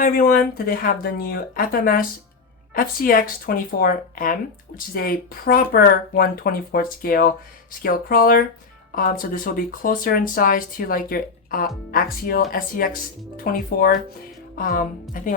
Hi everyone, today I have the new FMS FCX24M, which is a proper 1/24 scale crawler. So this will be closer in size to like your axial SCX24. I think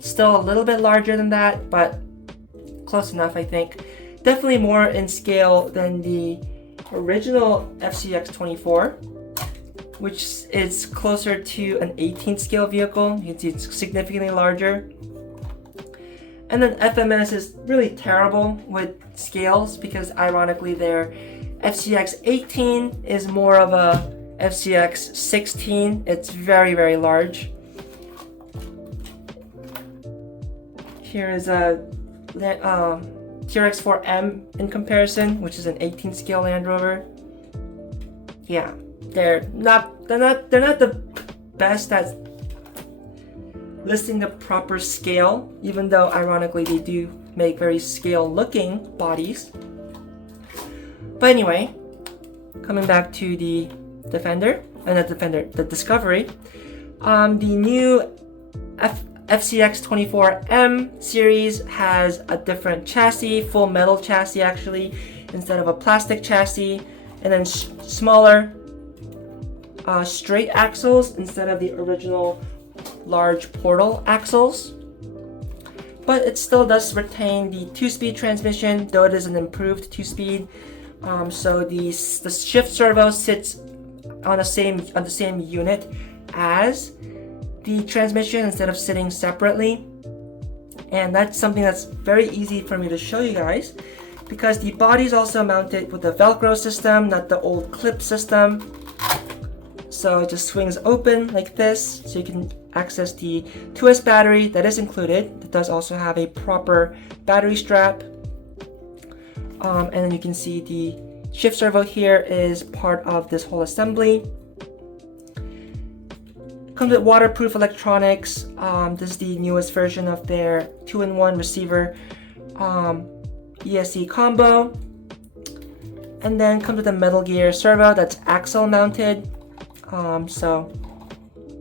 still a little bit larger than that, but close enough I think. Definitely more in scale than the original FCX24, which is closer to an 18th scale vehicle. You can see it's significantly larger. And then FMS is really terrible with scales because ironically their FCX18 is more of a FCX16. It's very, very large. Here is a TRX4M in comparison, which is an 18th scale Land Rover. Yeah, they're not the best at listing the proper scale, even though ironically they do make very scale looking bodies. But anyway, coming back to the Discovery, the new FCX24M series has a different chassis, full metal chassis actually, instead of a plastic chassis, and then smaller straight axles instead of the original large portal axles. But it still does retain the 2-speed transmission, though it is an improved 2-speed. So the shift servo sits on the same unit as the transmission instead of sitting separately. And that's something that's very easy for me to show you guys, because the body is also mounted with a Velcro system, not the old clip system. So it just swings open like this, so you can access the 2S battery that is included. It does also have a proper battery strap. And then you can see the shift servo here is part of this whole assembly. Comes with waterproof electronics. This is the newest version of their 2-in-1 receiver ESC combo. And then comes with a metal gear servo that's axle mounted. So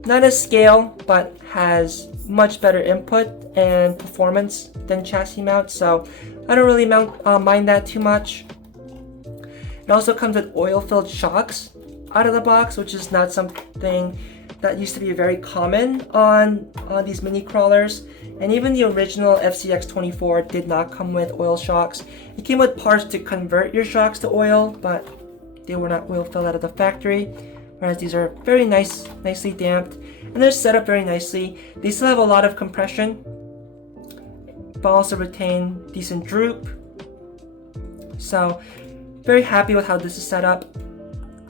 not as scale, but has much better input and performance than chassis mount. So I don't really mind that too much. It also comes with oil-filled shocks out of the box, which is not something that used to be very common on these mini crawlers. And even the original FCX24 did not come with oil shocks. It came with parts to convert your shocks to oil, but they were not oil filled out of the factory. Whereas these are very nicely damped, and they're set up very nicely. They still have a lot of compression, but also retain decent droop. So very happy with how this is set up.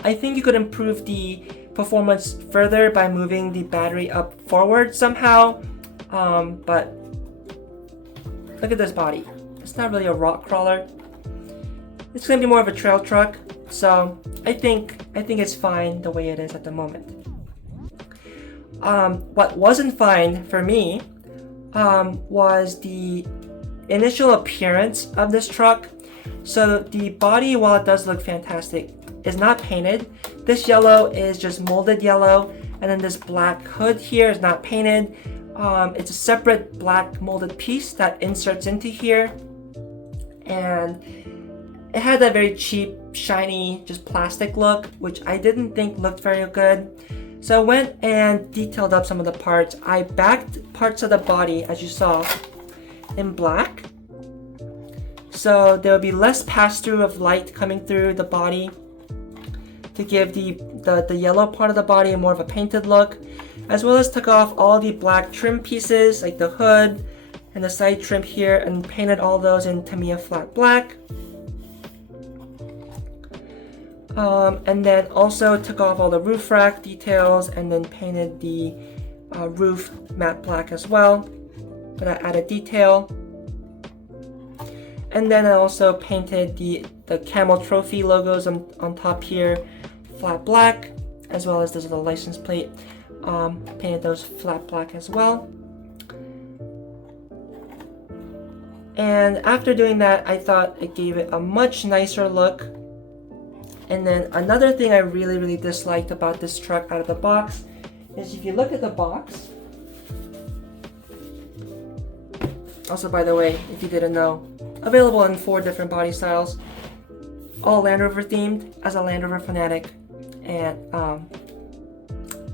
I think you could improve the performance further by moving the battery up forward somehow, but look at this body. It's not really a rock crawler. It's gonna be more of a trail truck, so I think it's fine the way it is at the moment. What wasn't fine for me was the initial appearance of this truck. So the body, while it does look fantastic, is not painted. This yellow is just molded yellow, and then this black hood here is not painted. It's a separate black molded piece that inserts into here, and it had that very cheap, shiny, just plastic look, which I didn't think looked very good. So I went and detailed up some of the parts. I backed parts of the body, as you saw, in black. So there will be less pass-through of light coming through the body to give the yellow part of the body more of a painted look, as well as took off all the black trim pieces like the hood and the side trim here and painted all those in Tamiya flat black. And then also took off all the roof rack details and then painted the roof matte black as well for that added detail. And then I also painted the Camel Trophy logos on top here flat black, as well as this little license plate. Painted those flat black as well. And after doing that, I thought it gave it a much nicer look. And then another thing I really disliked about this truck out of the box is if you look at the box, Also, by the way, if you didn't know, available in 4 different body styles, all Land Rover themed. As a Land Rover fanatic, and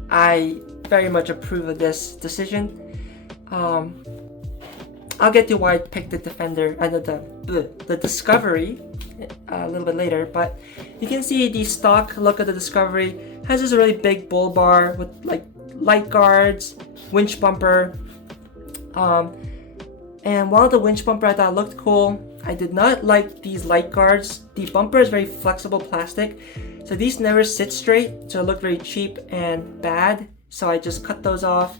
I very much approve of this decision. I'll get to why I picked the Defender and the Discovery a little bit later, but you can see the stock look of the Discovery has this really big bull bar with like light guards, winch bumper, and while the winch bumper I thought looked cool, I did not like these light guards. The bumper is very flexible plastic, so these never sit straight, so it looked very cheap and bad, so I just cut those off.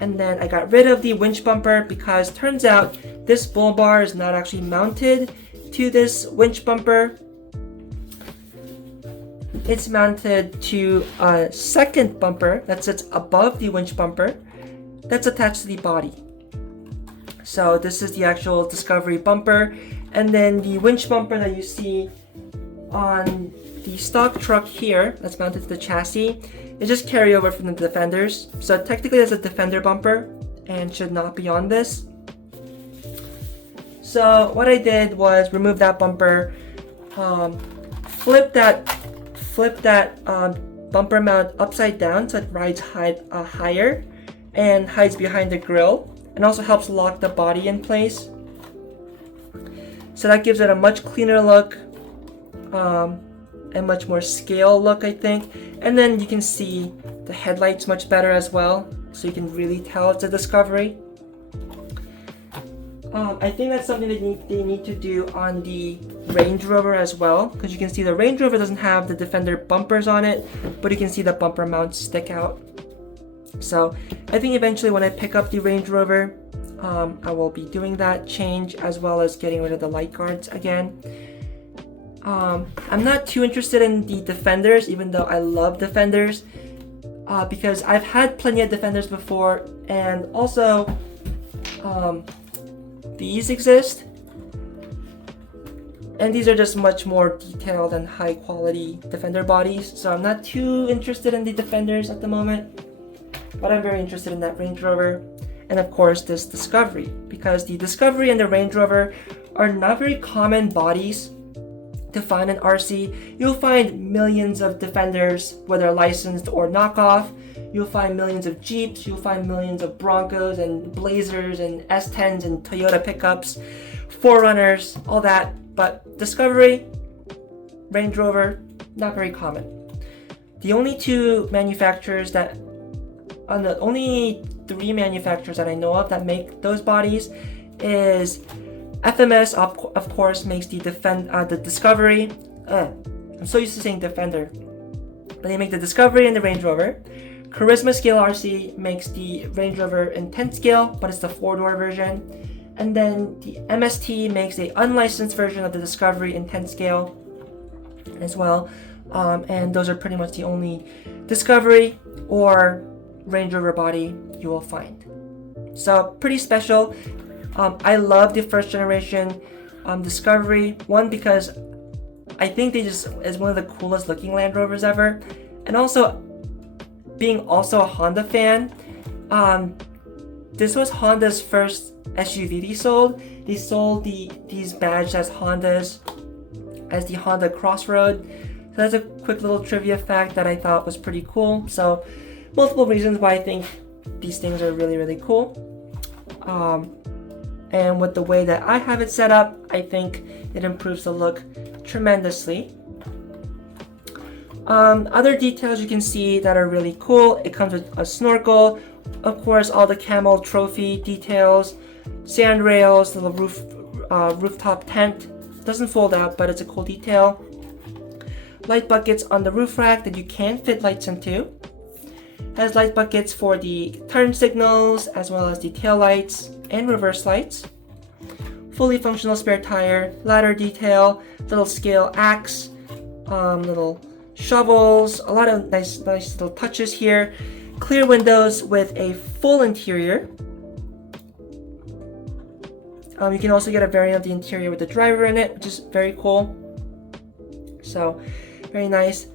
And then I got rid of the winch bumper because turns out this bull bar is not actually mounted to this winch bumper. It's mounted to a second bumper that sits above the winch bumper that's attached to the body. So this is the actual Discovery bumper, and then the winch bumper that you see on the stock truck here that's mounted to the chassis is just carryover from the Defenders. So technically it's a Defender bumper and should not be on this. So what I did was remove that bumper, flip that bumper mount upside down so it rides higher and hides behind the grille, and also helps lock the body in place. So that gives it a much cleaner look, and much more scale look, I think. And then you can see the headlights much better as well, so you can really tell it's a Discovery. I think that's something that they need to do on the Range Rover as well, because you can see the Range Rover doesn't have the Defender bumpers on it, but you can see the bumper mounts stick out. So I think eventually when I pick up the Range Rover, I will be doing that change, as well as getting rid of the light guards again. I'm not too interested in the Defenders, even though I love Defenders, because I've had plenty of Defenders before, and also these exist, and these are just much more detailed and high quality Defender bodies, so I'm not too interested in the Defenders at the moment, but I'm very interested in that Range Rover, and of course this Discovery, because the Discovery and the Range Rover are not very common bodies to find in RC. You'll find millions of Defenders, whether licensed or knockoff. You'll find millions of Jeeps, you'll find millions of Broncos and Blazers and S10s and Toyota pickups, 4Runners, all that. But Discovery, Range Rover, not very common. The only 3 manufacturers that I know of that make those bodies is FMS, of course, makes the Discovery. I'm so used to saying Defender, but they make the Discovery and the Range Rover. Charisma Scale RC makes the Range Rover Intense Scale, but it's the 4-door version. And then the MST makes a unlicensed version of the Discovery Intense Scale as well. And those are pretty much the only Discovery or Range Rover body you will find. So pretty special. I love the first generation Discovery, one because I think they just is one of the coolest looking Land Rovers ever, and also being also a Honda fan, this was Honda's first SUV they sold. They sold these badges as Hondas, as the Honda Crossroad. So that's a quick little trivia fact that I thought was pretty cool. So multiple reasons why I think these things are really, really cool. And with the way that I have it set up, I think it improves the look tremendously. Other details you can see that are really cool. It comes with a snorkel, of course, all the camel trophy details, sand rails, the rooftop tent. Doesn't fold out, but it's a cool detail. Light buckets on the roof rack that you can fit lights into. Has light buckets for the turn signals, as well as the tail lights and reverse lights. Fully functional spare tire, ladder detail, little scale axe, little shovels, a lot of nice little touches here. Clear windows with a full interior. You can also get a variant of the interior with the driver in it, which is very cool. So, very nice.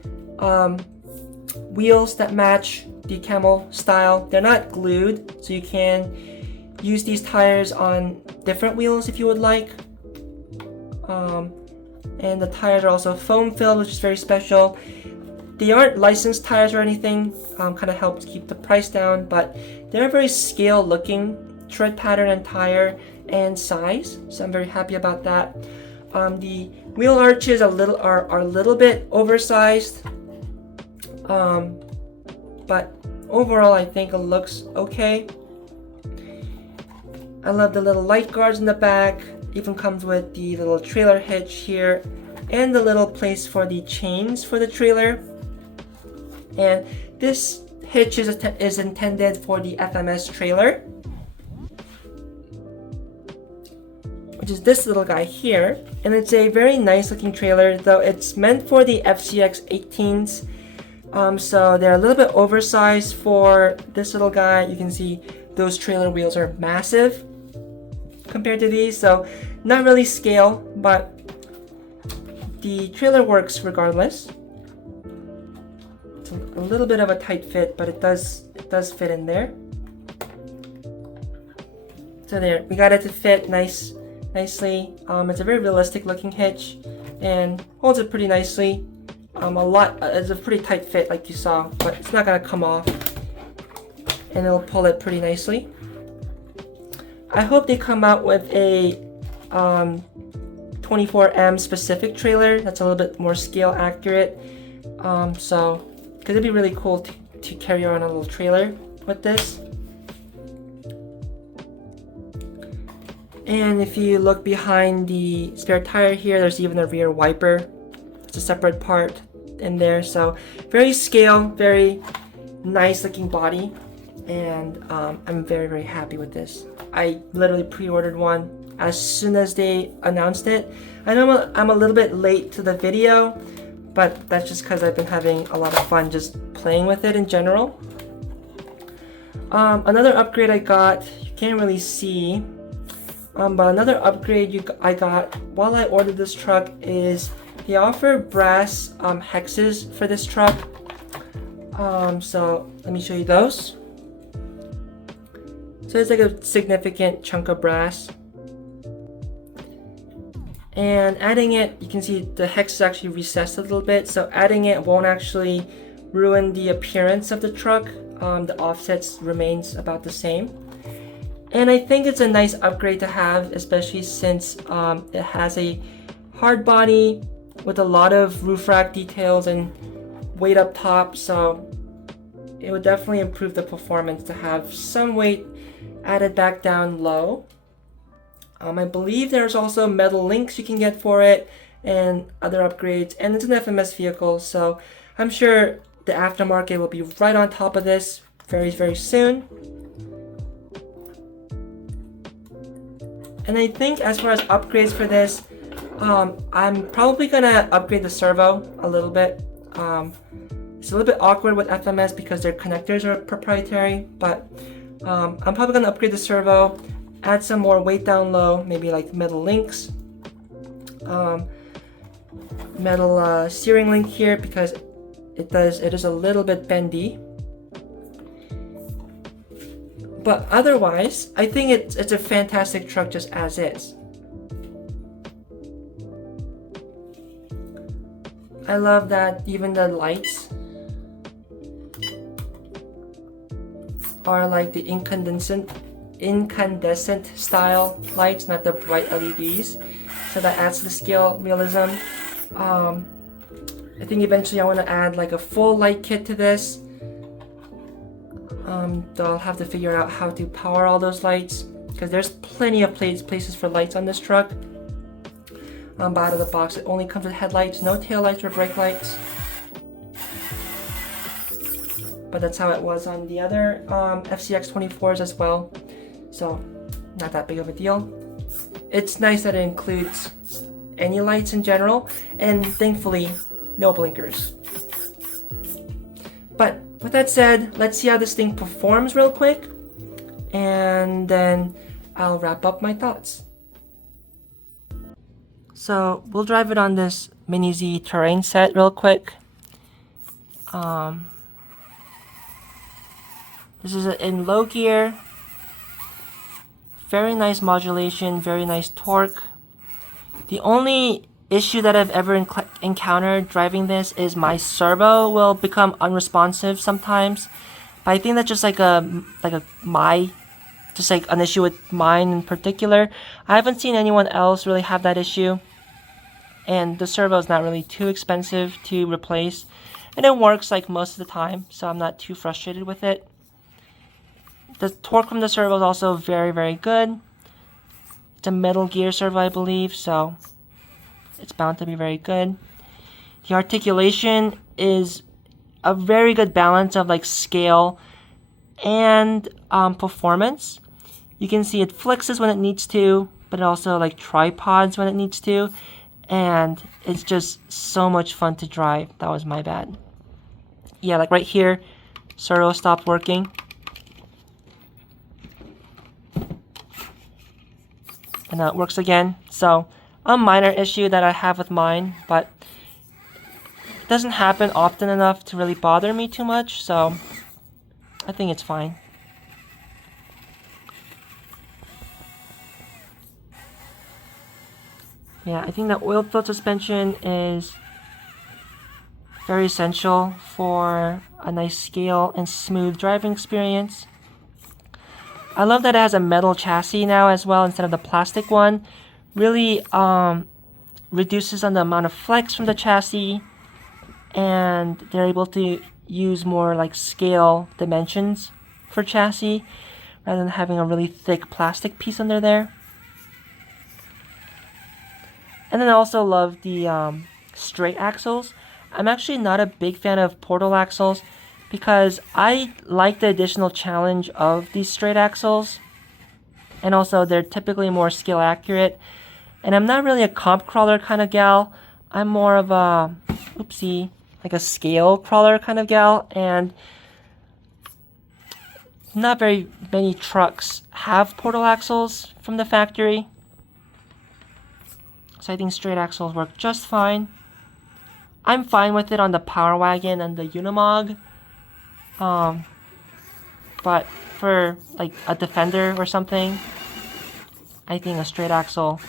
Wheels that match the camel style. They're not glued, so you can use these tires on different wheels if you would like. And the tires are also foam filled, which is very special. They aren't licensed tires or anything, kind of helps keep the price down, but they're very scale looking tread pattern and tire and size, so I'm very happy about that. The wheel arches are a little bit oversized, but overall I think it looks okay. I love the little light guards in the back. Even comes with the little trailer hitch here and the little place for the chains for the trailer. And this hitch is intended for the FMS trailer, which is this little guy here. And it's a very nice looking trailer, though it's meant for the FCX18s. So they're a little bit oversized for this little guy. You can see those trailer wheels are massive compared to these, so not really scale, but the trailer works regardless. It's a little bit of a tight fit, but it does fit in there. So there, we got it to fit nicely. It's a very realistic looking hitch and holds it pretty nicely. It's a pretty tight fit like you saw, but it's not gonna come off, and it'll pull it pretty nicely. I hope they come out with a 24M specific trailer that's a little bit more scale accurate. Because it'd be really cool to carry on a little trailer with this. And if you look behind the spare tire here, there's even a rear wiper. It's a separate part in there. So very scale, very nice looking body. And I'm very, very happy with this. I literally pre-ordered one as soon as they announced it. I know I'm a little bit late to the video, but that's just because I've been having a lot of fun just playing with it in general. Another upgrade I got, you can't really see, but another upgrade I got while I ordered this truck is they offer brass hexes for this truck. So let me show you those. So it's like a significant chunk of brass. And adding it, you can see the hex is actually recessed a little bit, so adding it won't actually ruin the appearance of the truck. The offsets remains about the same. And I think it's a nice upgrade to have, especially since it has a hard body with a lot of roof rack details and weight up top, so it would definitely improve the performance to have some weight added back down low. I believe there's also metal links you can get for it and other upgrades, and it's an FMS vehicle, so I'm sure the aftermarket will be right on top of this very, very soon. And I think as far as upgrades for this, I'm probably gonna upgrade the servo a little bit. It's a little bit awkward with FMS because their connectors are proprietary, but I'm probably gonna upgrade the servo, add some more weight down low, maybe like metal links, metal steering link here because it is a little bit bendy. But otherwise, I think it's a fantastic truck just as is. I love that even the lights are like the incandescent style lights, not the bright LEDs. So that adds to the scale realism. I think eventually I want to add like a full light kit to this. Though I'll have to figure out how to power all those lights because there's plenty of places for lights on this truck. But out of the box, it only comes with headlights, no tail lights or brake lights. But that's how it was on the other FCX24s as well. So not that big of a deal. It's nice that it includes any lights in general, and thankfully no blinkers. But with that said, let's see how this thing performs real quick, and then I'll wrap up my thoughts. So we'll drive it on this Mini Z terrain set real quick. This is in low gear, very nice modulation, very nice torque. The only issue that I've ever encountered driving this is my servo will become unresponsive sometimes. But I think that's just like an issue with mine in particular. I haven't seen anyone else really have that issue. And the servo is not really too expensive to replace. And it works like most of the time, so I'm not too frustrated with it. The torque from the servo is also very, very good. It's a metal gear servo, I believe, so it's bound to be very good. The articulation is a very good balance of like scale and performance. You can see it flexes when it needs to, but it also like tripods when it needs to. And it's just so much fun to drive. That was my bad. Yeah, like right here, servo stopped working. And now it works again. So a minor issue that I have with mine, but it doesn't happen often enough to really bother me too much. So I think it's fine. Yeah, I think that oil-filled suspension is very essential for a nice scale and smooth driving experience. I love that it has a metal chassis now as well instead of the plastic one. Really reduces on the amount of flex from the chassis, and they're able to use more like scale dimensions for chassis rather than having a really thick plastic piece under there. And then I also love the straight axles. I'm actually not a big fan of portal axles because I like the additional challenge of these straight axles. And also they're typically more scale accurate. And I'm not really a comp crawler kind of gal. I'm more of a, like a scale crawler kind of gal. And not very many trucks have portal axles from the factory. So I think straight axles work just fine. I'm fine with it on the Power Wagon and the Unimog. But for like a Defender or something, I think a straight axle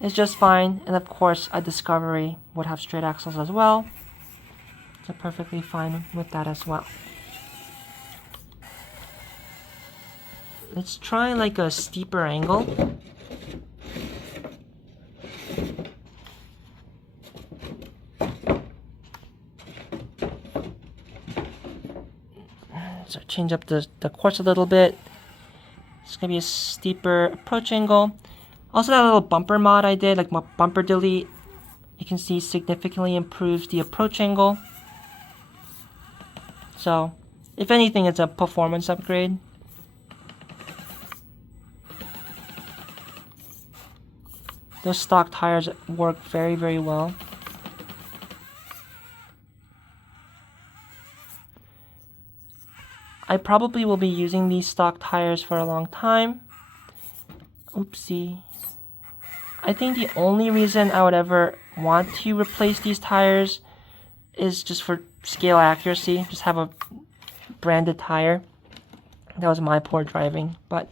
is just fine. And of course, a Discovery would have straight axles as well. So perfectly fine with that as well. Let's try like a steeper angle. So change up the course a little bit. It's gonna be a steeper approach angle. Also, that little bumper mod I did, like my bumper delete, you can see significantly improves the approach angle. So, if anything, it's a performance upgrade. Those stock tires work very, very well. I probably will be using these stock tires for a long time. Oopsie. I think the only reason I would ever want to replace these tires is just for scale accuracy. Just have a branded tire. That was my poor driving. But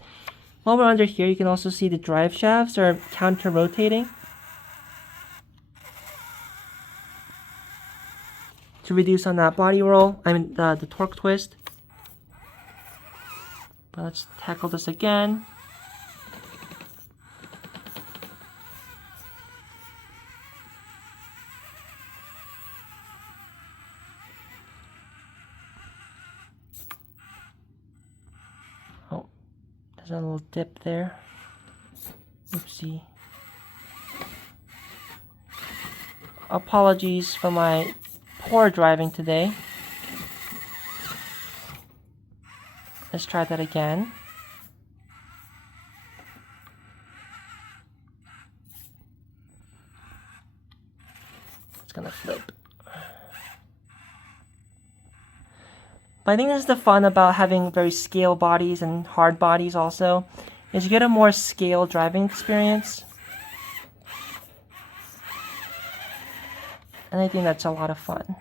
while we're under here, you can also see the drive shafts are counter-rotating to reduce on that body roll. I mean the torque twist. But let's tackle this again. Oh, there's a little dip there. Oopsie. Apologies for my poor driving today. Let's try that again. It's gonna flip. But I think this is the fun about having very scale bodies and hard bodies also, is you get a more scale driving experience. And I think that's a lot of fun.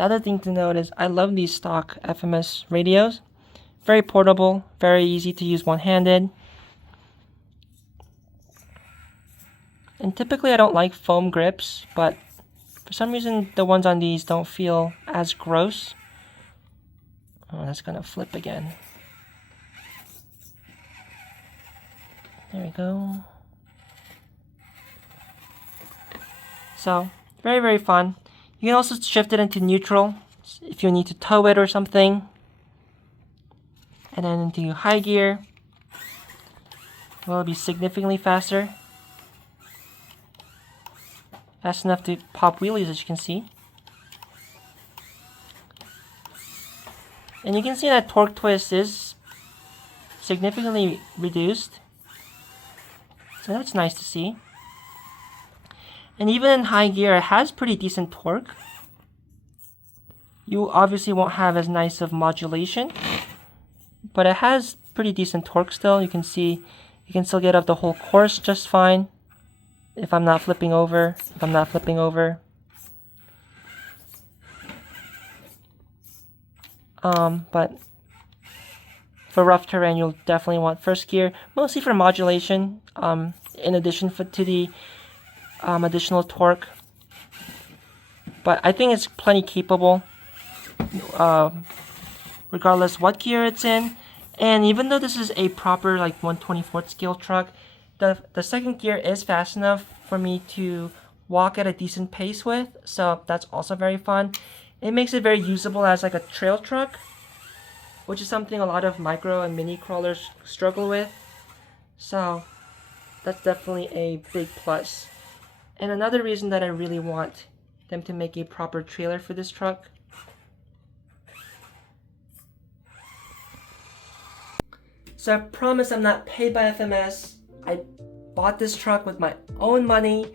The other thing to note is I love these stock FMS radios. Very portable, very easy to use one-handed. And typically I don't like foam grips, but for some reason the ones on these don't feel as gross. Oh, that's gonna flip again. There we go. So, very, very fun. You can also shift it into neutral if you need to tow it or something. And then into high gear. Will be significantly faster. Fast enough to pop wheelies, as you can see. And you can see that torque twist is significantly reduced. So that's nice to see. And even in high gear, it has pretty decent torque. You obviously won't have as nice of modulation, but it has pretty decent torque still. You can see you can still get up the whole course just fine if I'm not flipping over. But for rough terrain, you'll definitely want first gear, mostly for modulation, in addition to the additional torque. But I think it's plenty capable, regardless what gear it's in. And even though this is a proper like 1/24th scale truck, the second gear is fast enough for me to walk at a decent pace with, so that's also very fun. It makes it very usable as like a trail truck, which is something a lot of micro and mini crawlers struggle with. So that's definitely a big plus. And another reason that I really want them to make a proper trailer for this truck. So I promise I'm not paid by FMS. I bought this truck with my own money,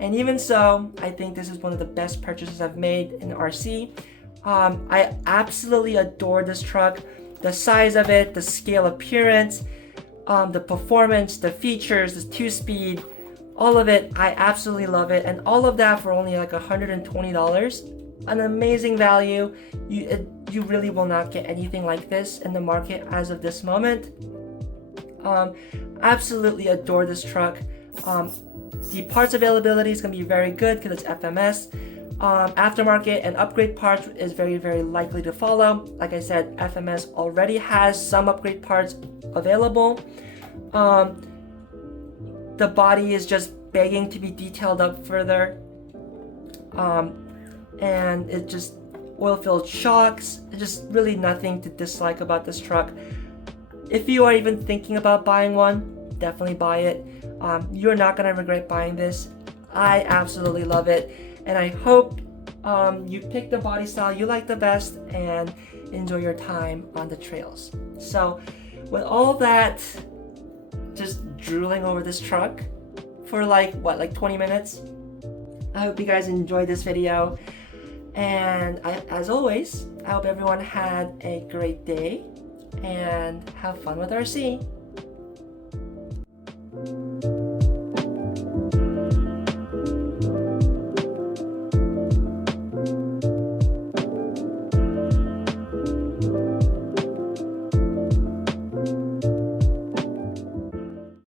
and even so, I think this is one of the best purchases I've made in RC. I absolutely adore this truck. The size of it, the scale appearance, the performance, the features, the 2-speed, all of it, I absolutely love it. And all of that for only like $120. An amazing value. You really will not get anything like this in the market as of this moment. Absolutely adore this truck. The parts availability is going to be very good because it's FMS. Aftermarket and upgrade parts is very, very likely to follow. Like I said, FMS already has some upgrade parts available. The body is just begging to be detailed up further. And it just oil-filled shocks. Just really nothing to dislike about this truck. If you are even thinking about buying one, definitely buy it. You're not gonna regret buying this. I absolutely love it, and I hope you pick the body style you like the best and enjoy your time on the trails. So with all that, just drooling over this truck for like 20 minutes, I hope you guys enjoyed this video. And as always, I hope everyone had a great day and have fun with RC.